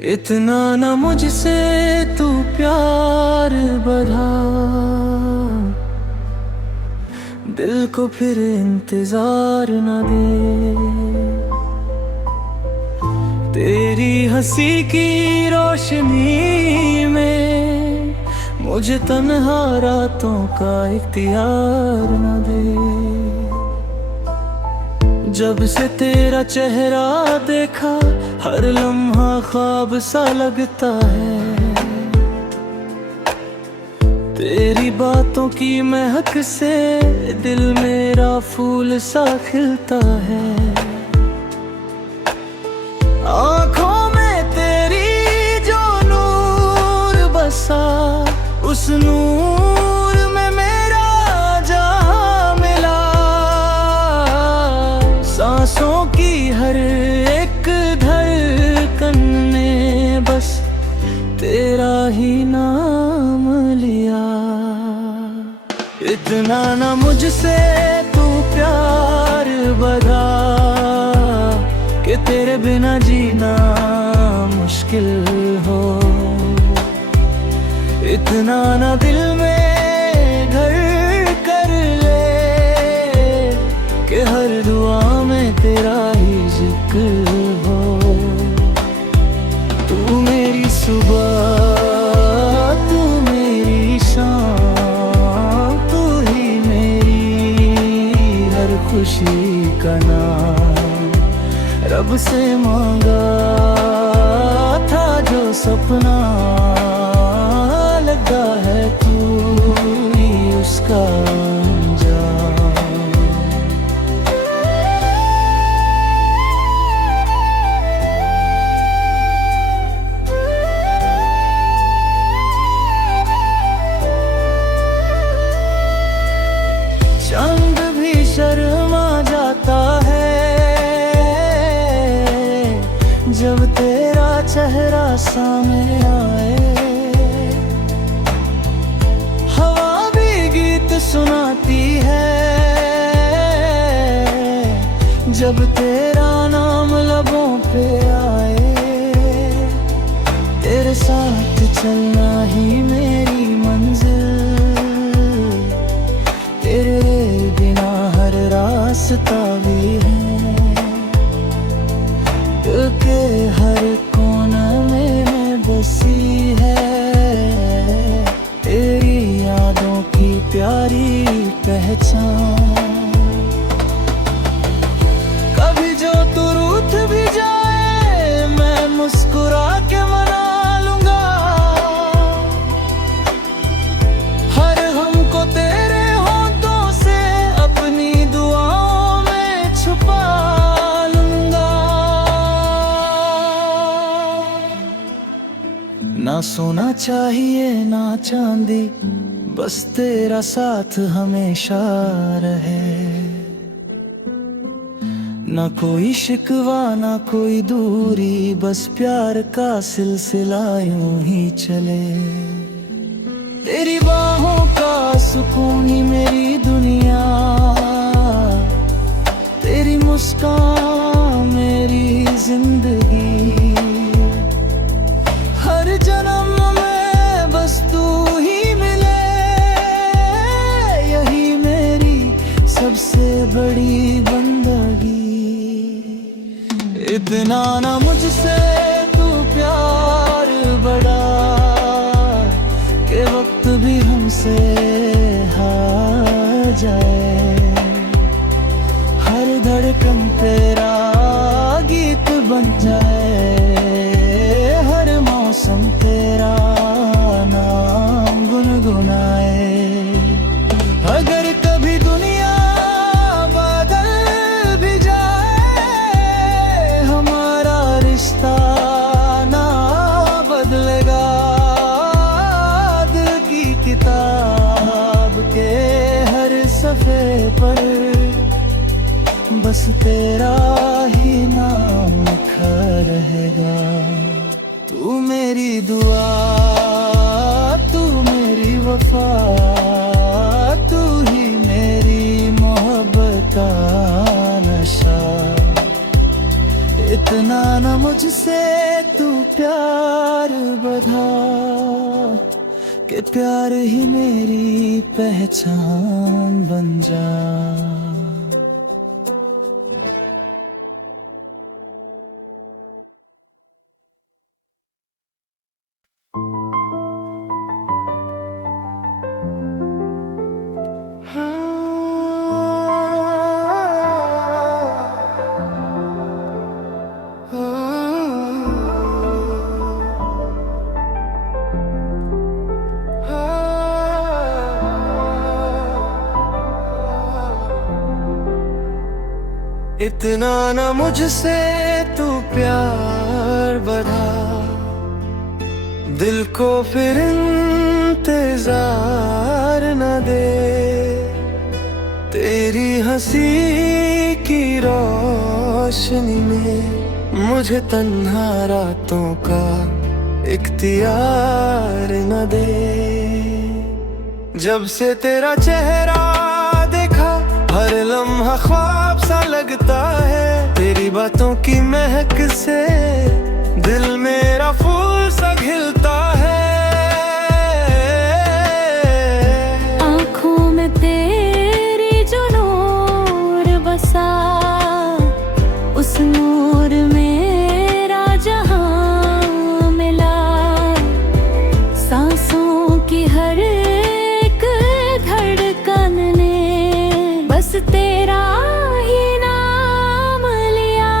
इतना न मुझसे तू प्यार बढ़ा, दिल को फिर इंतजार न दे। तेरी हंसी की रोशनी में मुझे तन्हा रातों का इख्तियार न दे। जब से तेरा चेहरा देखा हर लम्हा ख्वाब सा लगता है। तेरी बातों की महक से दिल मेरा फूल सा खिलता है। आँखों में तेरी जो नूर बसा, उस नूर में मेरा जहां मिला। सांसों की हर एक धड़कन ने बस तेरा ही नाम लिया। इतना ना मुझसे तू प्यार बढ़ा कि तेरे बिना जीना मुश्किल हो। इतना ना दिल में घर कर ले कि हर दुआ में तेरा ही जिक्र हो। तू मेरी सुबह, तू मेरी शाम, तू ही मेरी हर खुशी का नाम। रब से मांगा था जो सपना, लगा है तू ही उसका अंजाम। चांद भी शर्मा जाता है जब तेरा चेहरा सामने आए। हवा भी गीत सुनाती है जब तेरा नाम लबों पे आए। तेरे साथ चलना ही मेरी मंजिल, तेरे बिना हर रास्ता भी है। दिल के हर कोने में बसी है तेरी यादों की प्यारी पहचान। कभी जो तू रूठ भी जाए मैं मुस्कुरा के मना लूंगा। हर हमको तेरे होठों से अपनी दुआओं में छुपा लूंगा। ना सोना चाहिए ना चांदी, बस तेरा साथ हमेशा रहे। ना कोई शिकवा ना कोई दूरी, बस प्यार का सिलसिला यूं ही चले। तेरी बाहों का सुकून ही मेरी दुनिया, तेरी मुस्कान मेरी जिंदगी। हर जन्म में बस तू ही मिले, यही मेरी सबसे बड़ी बंदगी। इतना ना मुझसे तू प्यार बढ़ा कि वक्त भी हमसे हार जाए। हर धड़कन तेरा गीत बन जाए, हर मौसम तेरा नाम गुनगुनाए। अगर कभी दुनिया बदल भी जाए, हमारा रिश्ता ना बदलेगा। दिल की किताब के हर सफ़े पर बस तेरा ही नाम लिखा रहेगा। तू मेरी दुआ, तू मेरी वफा, तू ही मेरी मोहब्बत का नशा। इतना न मुझसे तू प्यार बढ़ा कि प्यार ही मेरी पहचान बन जा। इतना न मुझसे तू प्यार बढ़ा, दिल को फिर इंतजार न दे। तेरी हंसी की रोशनी में मुझे तन्हा रातों का इख्तियार न दे। जब से तेरा चेहरा देखा हर लम्हा ख्वाब सा लगता है। तेरी बातों की महक से दिल मेरा फूल सा खिलता है। आँखों में तेरी जो नूर बसा, उस नूर मेरा जहां मिला। सांसों की हर एक धड़कन ने बस तेरा ही नाम लिया।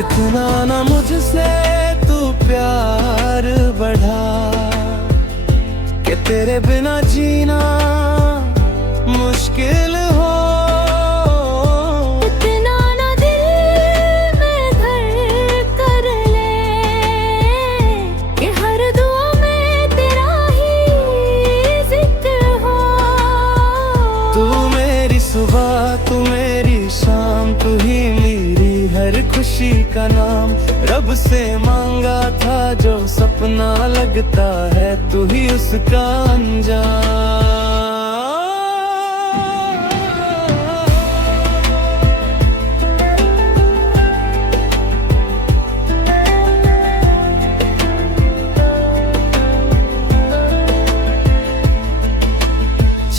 इतना न मुझसे तू प्यार बढ़ा कि तेरे बिना जीना मुश्किल हो। इतना न दिल में घर कर ले कि हर दुआ में तेरा ही जिक्र हो। तू मेरी सुबह, तू मेरी शाम, तू ही मेरी हर खुशी का नाम। रब से मांगा था जो सपना लगता है, तू ही उसका अंजाम।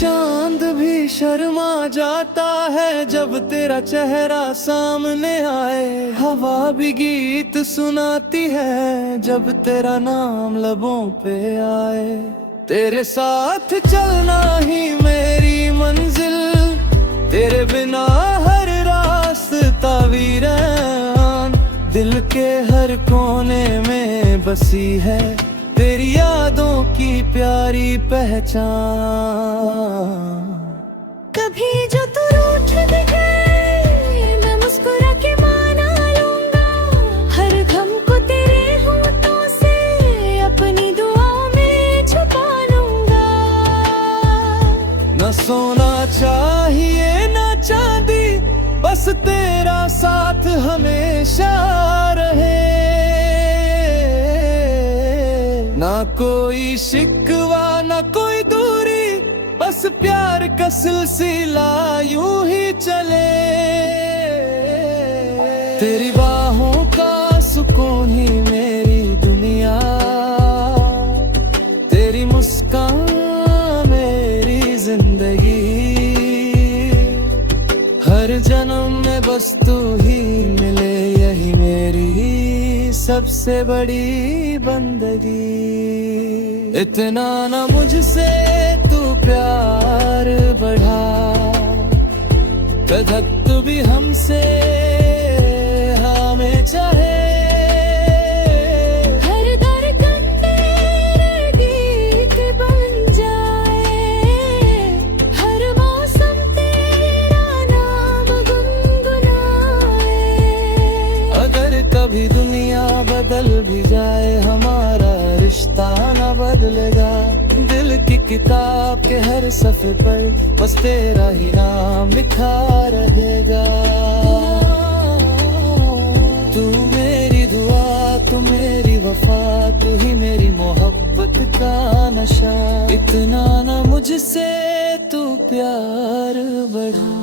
चांद भी शर्मा जाता है जब तेरा चेहरा सामने आए। हवा भी गीत सुनाती है जब तेरा नाम लबों पे आए। तेरे साथ चलना ही मेरी मंजिल, तेरे बिना हर रास्ता वीरान। दिल के हर कोने में बसी है तेरी यादों की प्यारी पहचान। कभी जो तू रूठ दिखे मैं मुस्कुरा के माना लूंगा। हर गम को तेरे होठों से अपनी दुआओं में छुपा लूंगा। न सोना चाहिए न चांदी, बस तेरा साथ हमेशा रहे। ना कोई शिकवा न कोई दूरी, बस प्यार का सिलसिला यूं ही चले। तेरी बाहों का सुकून ही मेरी दुनिया, तेरी मुस्कान मेरी जिंदगी। हर जन्म में बस तू ही मिले, यही मेरी सबसे बड़ी बंदगी। इतना न मुझसे तू प्यार बढ़ा, कदक तू भी हमसे हमें चाहे। हर धड़कन तेरे गीत बन जाए, हर मौसम तेरा नाम गुनगुनाए। अगर कभी दुनिया बदल भी जाए, हमारा रिश्ता न बदलेगा। दिल की किताब के हर सफ़े पर बस तेरा ही नाम लिखा रहेगा। तू मेरी दुआ, तू मेरी वफा, तू ही मेरी मोहब्बत का नशा। इतना न मुझसे तू प्यार बढ़ा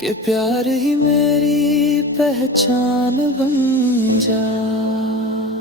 कि प्यार ही मेरी पहचान बन जा।